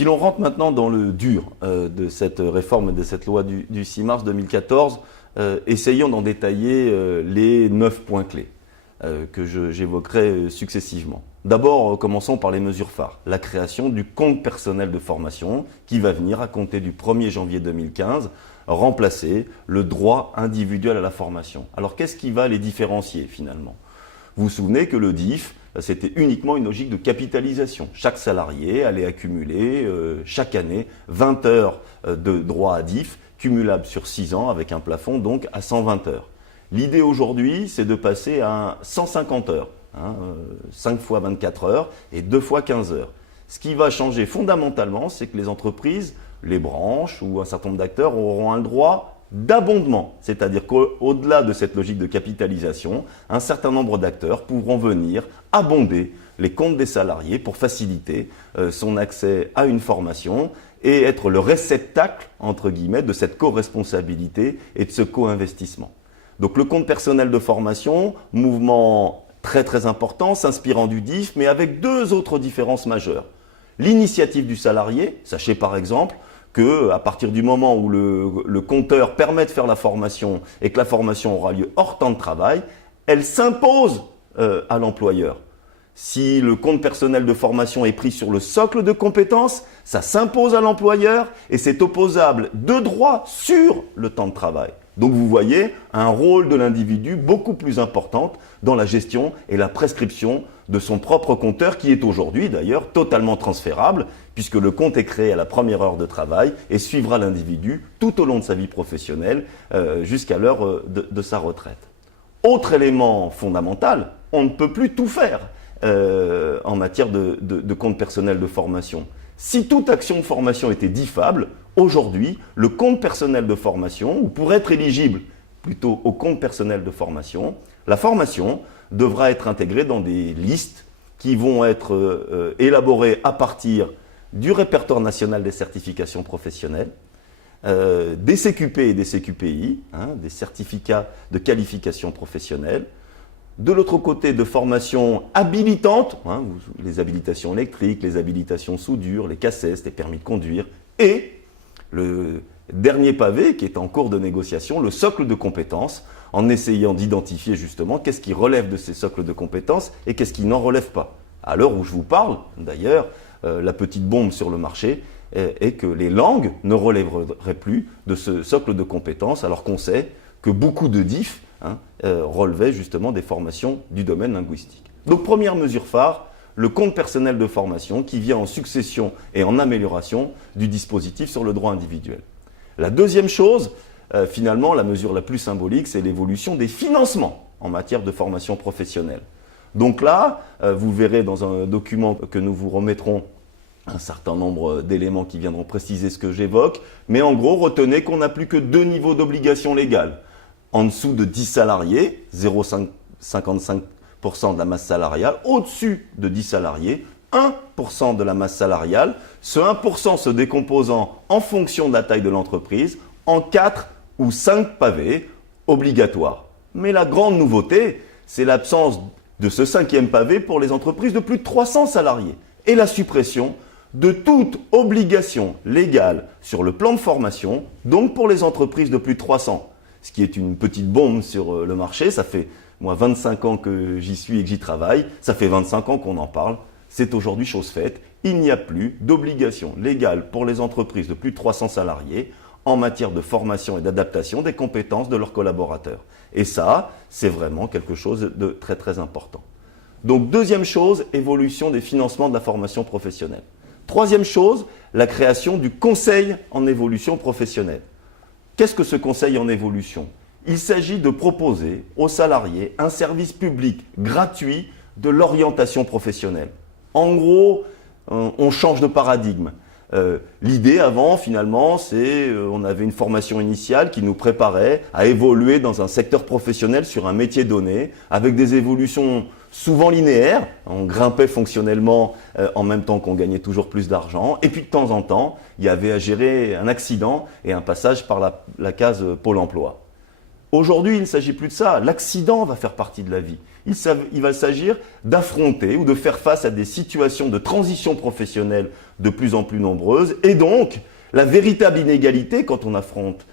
Si l'on rentre maintenant dans le dur de cette réforme, de cette loi du 6 mars 2014, essayons d'en détailler les 9 points clés que j'évoquerai successivement. D'abord, commençons par les mesures phares. La création du compte personnel de formation qui va venir, à compter du 1er janvier 2015, remplacer le droit individuel à la formation. Alors, qu'est-ce qui va les différencier finalement? Vous vous souvenez que le DIF, c'était uniquement une logique de capitalisation. Chaque salarié allait accumuler chaque année 20 heures de droit à DIF, cumulable sur 6 ans avec un plafond donc à 120 heures. L'idée aujourd'hui, c'est de passer à 150 heures, 5 fois 24 heures et 2 fois 15 heures. Ce qui va changer fondamentalement, c'est que les entreprises, les branches ou un certain nombre d'acteurs auront un droit d'abondement, c'est-à-dire qu'au-delà de cette logique de capitalisation, un certain nombre d'acteurs pourront venir abonder les comptes des salariés pour faciliter son accès à une formation et être le réceptacle, entre guillemets, de cette co-responsabilité et de ce co-investissement. Donc le compte personnel de formation, mouvement très important, s'inspirant du DIF, mais avec deux autres différences majeures. L'initiative du salarié, sachez par exemple qu'à partir du moment où le compteur permet de faire la formation et que la formation aura lieu hors temps de travail, elle s'impose à l'employeur. Si le compte personnel de formation est pris sur le socle de compétences, ça s'impose à l'employeur et c'est opposable de droit sur le temps de travail. Donc vous voyez un rôle de l'individu beaucoup plus important dans la gestion et la prescription de son propre compteur qui est aujourd'hui d'ailleurs totalement transférable puisque le compte est créé à la première heure de travail et suivra l'individu tout au long de sa vie professionnelle jusqu'à l'heure de sa retraite. Autre élément fondamental, on ne peut plus tout faire en matière de compte personnel de formation. Si toute action de formation était diffable, aujourd'hui, le compte personnel de formation, ou pour être éligible plutôt au compte personnel de formation, la formation devra être intégrée dans des listes qui vont être élaborées à partir du répertoire national des certifications professionnelles, des CQP et des CQPI, des certificats de qualification professionnelle, de l'autre côté de formations habilitantes, les habilitations électriques, les habilitations soudure, les CACES, les permis de conduire, et le dernier pavé qui est en cours de négociation, le socle de compétences, en essayant d'identifier justement qu'est-ce qui relève de ces socles de compétences et qu'est-ce qui n'en relève pas. À l'heure où je vous parle, d'ailleurs, la petite bombe sur le marché est que les langues ne relèveraient plus de ce socle de compétences, alors qu'on sait que beaucoup de DIF relevaient justement des formations du domaine linguistique. Donc première mesure phare, le compte personnel de formation qui vient en succession et en amélioration du dispositif sur le droit individuel. La deuxième chose, finalement la mesure la plus symbolique, c'est l'évolution des financements en matière de formation professionnelle. Donc là, vous verrez dans un document que nous vous remettrons un certain nombre d'éléments qui viendront préciser ce que j'évoque, mais en gros, retenez qu'on n'a plus que 2 niveaux d'obligation légale. En dessous de 10 salariés, 0,55% de la masse salariale. Au-dessus de 10 salariés, 1% de la masse salariale. Ce 1% se décomposant en fonction de la taille de l'entreprise en 4 ou 5 pavés obligatoires. Mais la grande nouveauté, c'est l'absence de ce 5e pavé pour les entreprises de plus de 300 salariés et la suppression de toute obligation légale sur le plan de formation, donc pour les entreprises de plus de 300. Ce qui est une petite bombe sur le marché. Ça fait moi 25 ans que j'y suis et que j'y travaille. Ça fait 25 ans qu'on en parle. C'est aujourd'hui chose faite. Il n'y a plus d'obligation légale pour les entreprises de plus de 300 salariés en matière de formation et d'adaptation des compétences de leurs collaborateurs. Et ça, c'est vraiment quelque chose de très important. Donc deuxième chose, évolution des financements de la formation professionnelle. Troisième chose, la création du conseil en évolution professionnelle. Qu'est-ce que ce conseil en évolution? Il s'agit de proposer aux salariés un service public gratuit de l'orientation professionnelle. En gros, on change de paradigme. L'idée avant, finalement, c'est on avait une formation initiale qui nous préparait à évoluer dans un secteur professionnel sur un métier donné, avec des évolutions souvent linéaires. On grimpait fonctionnellement en même temps qu'on gagnait toujours plus d'argent. Et puis de temps en temps, il y avait à gérer un accident et un passage par la case Pôle emploi. Aujourd'hui, il ne s'agit plus de ça. L'accident va faire partie de la vie. Il va s'agir d'affronter ou de faire face à des situations de transition professionnelle de plus en plus nombreuses. Et donc, la véritable inégalité quand on affronte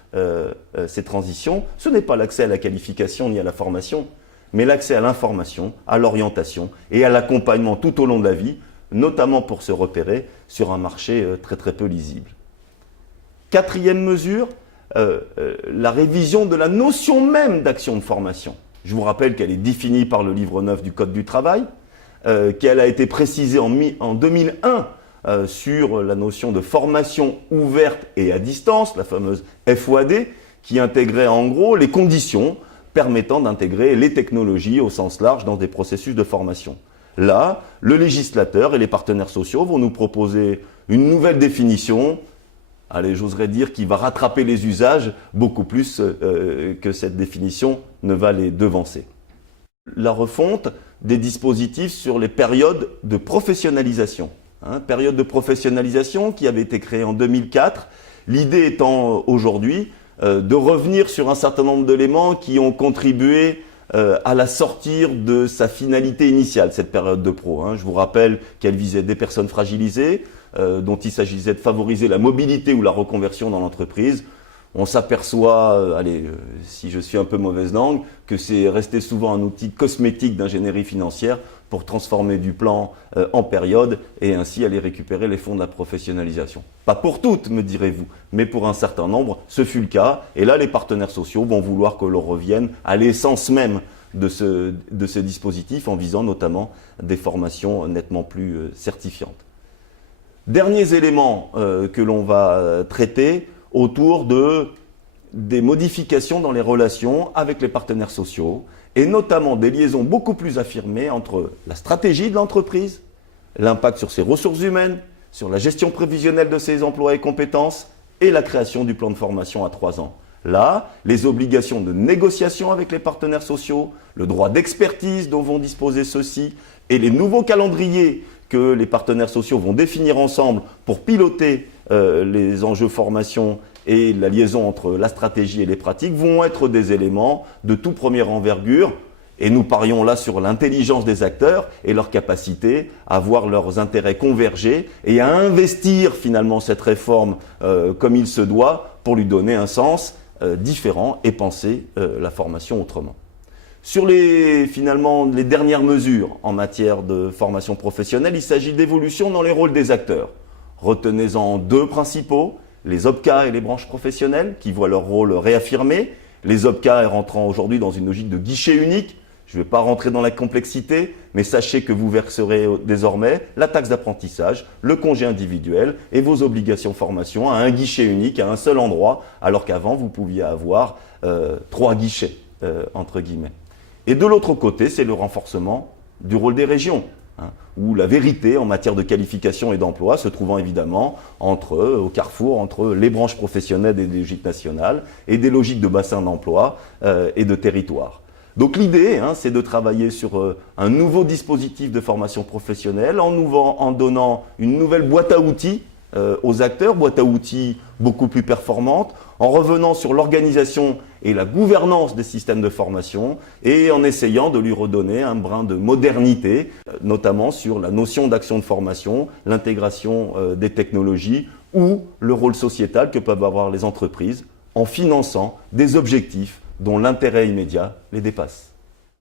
ces transitions, ce n'est pas l'accès à la qualification ni à la formation, mais l'accès à l'information, à l'orientation et à l'accompagnement tout au long de la vie, notamment pour se repérer sur un marché très très peu lisible. Quatrième mesure, la révision de la notion même d'action de formation. Je vous rappelle qu'elle est définie par le livre 9 du Code du travail, qu'elle a été précisée en 2001 sur la notion de formation ouverte et à distance, la fameuse FOAD, qui intégrait en gros les conditions permettant d'intégrer les technologies au sens large dans des processus de formation. Là, le législateur et les partenaires sociaux vont nous proposer une nouvelle définition, allez, j'oserais dire qui va rattraper les usages beaucoup plus que cette définition ne va les devancer. La refonte des dispositifs sur les périodes de professionnalisation. Période de professionnalisation qui avait été créée en 2004. L'idée étant aujourd'hui de revenir sur un certain nombre d'éléments qui ont contribué à la sortir de sa finalité initiale, cette période de pro. Je vous rappelle qu'elle visait des personnes fragilisées, dont il s'agissait de favoriser la mobilité ou la reconversion dans l'entreprise. On s'aperçoit, si je suis un peu mauvaise langue, que c'est resté souvent un outil cosmétique d'ingénierie financière pour transformer du plan en période et ainsi aller récupérer les fonds de la professionnalisation. Pas pour toutes, me direz-vous, mais pour un certain nombre, ce fut le cas. Et là, les partenaires sociaux vont vouloir que l'on revienne à l'essence même de ce dispositif en visant notamment des formations nettement plus certifiantes. Derniers éléments que l'on va traiter autour des modifications dans les relations avec les partenaires sociaux et notamment des liaisons beaucoup plus affirmées entre la stratégie de l'entreprise, l'impact sur ses ressources humaines, sur la gestion prévisionnelle de ses emplois et compétences et la création du plan de formation à 3 ans. Là, les obligations de négociation avec les partenaires sociaux, le droit d'expertise dont vont disposer ceux-ci et les nouveaux calendriers que les partenaires sociaux vont définir ensemble pour piloter les enjeux formation et la liaison entre la stratégie et les pratiques vont être des éléments de tout première envergure. Et nous parions là sur l'intelligence des acteurs et leur capacité à voir leurs intérêts converger et à investir finalement cette réforme comme il se doit pour lui donner un sens différent et penser la formation autrement. Sur finalement les dernières mesures en matière de formation professionnelle, il s'agit d'évolution dans les rôles des acteurs. Retenez-en 2 principaux, les OPCA et les branches professionnelles qui voient leur rôle réaffirmé. Les OPCA rentrant aujourd'hui dans une logique de guichet unique. Je ne vais pas rentrer dans la complexité, mais sachez que vous verserez désormais la taxe d'apprentissage, le congé individuel et vos obligations formation à un guichet unique, à un seul endroit, alors qu'avant vous pouviez avoir 3 guichets, entre guillemets. Et de l'autre côté, c'est le renforcement du rôle des régions, où la vérité en matière de qualification et d'emploi se trouvant évidemment au carrefour entre les branches professionnelles et des logiques nationales et des logiques de bassin d'emploi et de territoire. Donc l'idée, c'est de travailler sur un nouveau dispositif de formation professionnelle en donnant une nouvelle boîte à outils aux acteurs, boîte à outils beaucoup plus performante, en revenant sur l'organisation et la gouvernance des systèmes de formation et en essayant de lui redonner un brin de modernité, notamment sur la notion d'action de formation, l'intégration des technologies ou le rôle sociétal que peuvent avoir les entreprises en finançant des objectifs dont l'intérêt immédiat les dépasse.